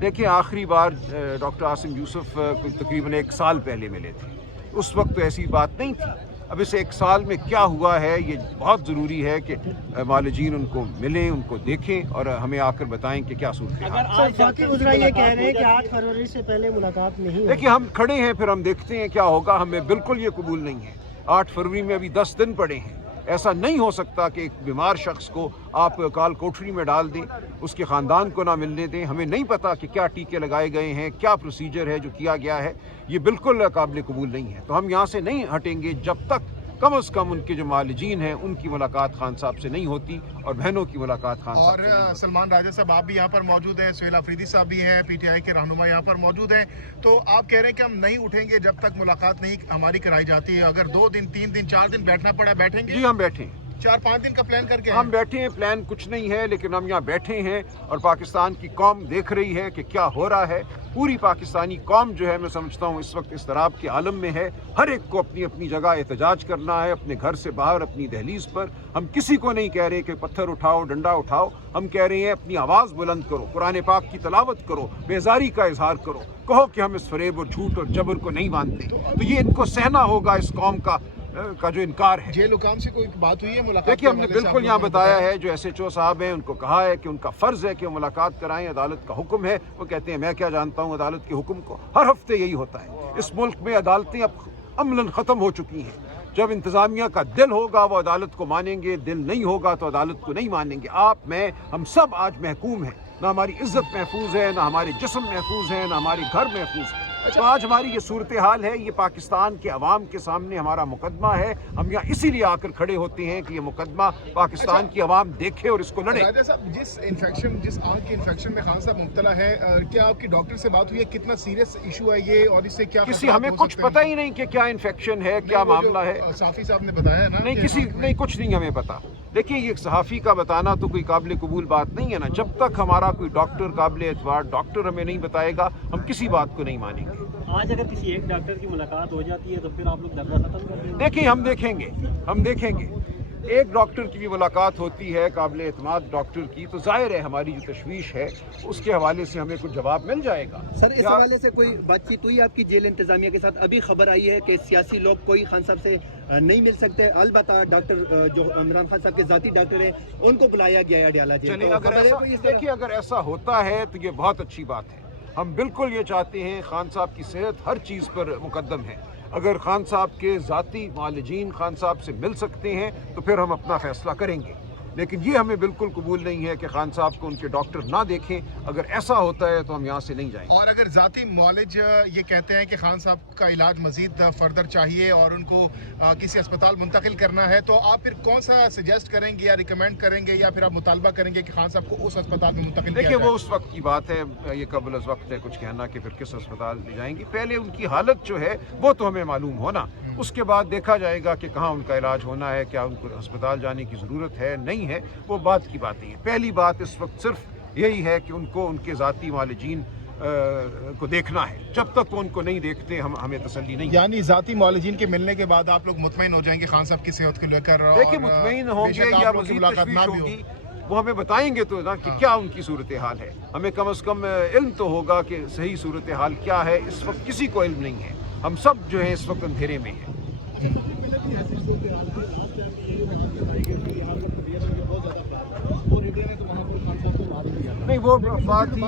देखिए आखिरी बार डॉक्टर आसिम यूसुफ को तकरीबन 1 साल पहले मिले थे, उस वक्त तो ऐसी बात नहीं थी। अब इस 1 साल में क्या हुआ है ये बहुत ज़रूरी है कि मालिजीन उनको मिलें, उनको देखें और हमें आकर बताएं कि क्या सूरत है। सर फाकी उजरा ये कह रहे हैं कि 8 फरवरी से पहले मुलाकात नहीं हुई। देखिए हम खड़े हैं, फिर हम देखते हैं क्या होगा। हमें बिल्कुल ये कबूल नहीं है। 8 फरवरी में अभी 10 दिन पड़े हैं। ऐसा नहीं हो सकता कि एक बीमार शख्स को आप काल कोठरी में डाल दें, उसके ख़ानदान को ना मिलने दें। हमें नहीं पता कि क्या टीके लगाए गए हैं, क्या प्रोसीजर है जो किया गया है। ये बिल्कुल काबिल कबूल नहीं है। तो हम यहाँ से नहीं हटेंगे जब तक कम से कम उनके जो मालिजीन हैं उनकी मुलाकात खान साहब से नहीं होती और बहनों की मुलाकात खान साहब से नहीं होती। सलमान राजा साहब आप भी यहाँ पर मौजूद हैं, सुहेल अफरीदी साहब भी हैं, पीटीआई के रहनुमा यहाँ पर मौजूद हैं। तो आप कह रहे हैं कि हम नहीं उठेंगे जब तक मुलाकात नहीं हमारी कराई जाती है। अगर 2 दिन 3 दिन 4 दिन बैठना पड़ा बैठेंगे? जी हम बैठे हैं, 4-5 दिन का प्लान करके हम बैठे हैं। प्लान कुछ नहीं है, लेकिन हम यहाँ बैठे हैं और पाकिस्तान की कौम देख रही है कि क्या हो रहा है। पूरी पाकिस्तानी कौम जो है मैं समझता हूँ इस वक्त इस तराब के आलम में है। हर एक को अपनी अपनी जगह एहतजाज करना है, अपने घर से बाहर अपनी दहलीज पर। हम किसी को नहीं कह रहे कि पत्थर उठाओ, डंडा उठाओ। हम कह रहे हैं अपनी आवाज़ बुलंद करो, कुरान पाक की तलावत करो, बेजारी का इजहार करो, कहो कि हम इस फरेब और झूठ और जबर को नहीं मानते। तो ये इनको सहना होगा इस कौम का जो इनकार है। जेल हुकाम से कोई बात हुई है मुलाकात? देखिए हमने बिल्कुल यहाँ बताया है, जो SHO साहब हैं उनको कहा है कि उनका फ़र्ज़ है कि वो मुलाकात कराएं। अदालत का हुक्म है। वो कहते हैं मैं क्या जानता हूँ अदालत के हुक्म को। हर हफ्ते यही होता है। इस मुल्क में अदालतें अब अमलन ख़त्म हो चुकी हैं। जब इंतज़ामिया का दिल होगा वो अदालत को मानेंगे, दिल नहीं होगा तो अदालत को नहीं मानेंगे। आप, मैं, हम सब आज महकूम हैं। ना हमारी इज्जत महफूज है, ना हमारे जिस्म महफूज है, ना हमारे घर महफूज है। तो आज हमारी ये सूरत हाल है। ये पाकिस्तान के अवाम के सामने हमारा मुकदमा है। हम यहाँ इसीलिए आकर खड़े होते हैं कि ये मुकदमा पाकिस्तान की अवाम देखे और इसको लड़े। राजा साहब जिस आँख के इन्फेक्शन में खान साहब मुब्तला है, क्या आपकी डॉक्टर से बात हुई है? कितना सीरियस इशू है ये और इससे क्या हमें कुछ पता ही नहीं कि क्या इन्फेक्शन है, क्या मामला है। साफी साहब ने बताया ना? नहीं कुछ नहीं हमें पता। देखिए ये सहाफ़ी का बताना तो कोई काबिल कबूल बात नहीं है ना। जब तक हमारा कोई डॉक्टर काबिल एतबार डॉक्टर हमें नहीं बताएगा हम किसी बात को नहीं मानेंगे। आज अगर किसी एक डॉक्टर की मुलाकात हो जाती है तो फिर आप लोग धरना खत्म कर देंगे? देखिए हम देखेंगे एक डॉक्टर की भी मुलाकात होती है काबिल एतमाद डॉक्टर की, तो जाहिर है हमारी जो तशवीश है उसके हवाले से हमें कुछ जवाब मिल जाएगा। सर इस हवाले से कोई बातचीत हुई आपकी जेल इंतजामिया के साथ? अभी खबर आई है कि सियासी लोग कोई खान साहब से नहीं मिल सकते। अलबत्ता डॉक्टर जो इमरान खान साहब के ज़ाती डॉक्टर हैं उनको बुलाया गया है अडियाला जेल। चलिए अगर ऐसा होता है तो ये बहुत अच्छी बात है। हम बिल्कुल ये चाहते हैं, खान साहब की सेहत हर चीज़ पर मुकद्दम है। अगर खान साहब के ज़ाती मालिजीन खान साहब से मिल सकते हैं तो फिर हम अपना फ़ैसला करेंगे। लेकिन ये हमें बिल्कुल कबूल नहीं है कि खान साहब को उनके डॉक्टर ना देखें। अगर ऐसा होता है तो हम यहाँ से नहीं जाएंगे। और अगर ज़ाती मौलिज ये कहते हैं कि खान साहब का इलाज मज़ीद फर्दर चाहिए और उनको किसी अस्पताल मुंतकिल करना है, तो आप फिर कौन सा सजेस्ट करेंगे या रिकमेंड करेंगे या फिर आप मुतालबा करेंगे कि खान साहब को उस अस्पताल में मुंतकिल किया देखिए जाए? वो उस वक्त की बात है। ये कबल अज़ वक्त है कुछ कहना कि फिर किस अस्पताल ले जाएंगे। पहले उनकी हालत जो है वो तो हमें मालूम होना, उसके बाद देखा जाएगा कि कहाँ उनका इलाज होना है, क्या उनको अस्पताल जाने की ज़रूरत है नहीं है, वो बात की बातें हैं। पहली बात इस वक्त सिर्फ यही है कि उनको उनके ज़ाती मालिजीन को देखना है। जब तक वो उनको नहीं देखते हमें तसल्ली नहीं। यानी ज़ाती मौलिजीन के मिलने के बाद आप लोग मुतमईन हो जाएंगे खान साहब की सेहत को लेकर? देखिए मुतमईन होंगे या मज़ीद तशवीश होगी वो हमें बताएंगे तो ना कि क्या उनकी सूरत हाल है। हमें कम से कम इल्म तो होगा कि सही सूरत हाल क्या है। इस वक्त किसी को इल्म नहीं है। हम सब जो है इस वक्त अंधेरे में हैं। नहीं वो बात ही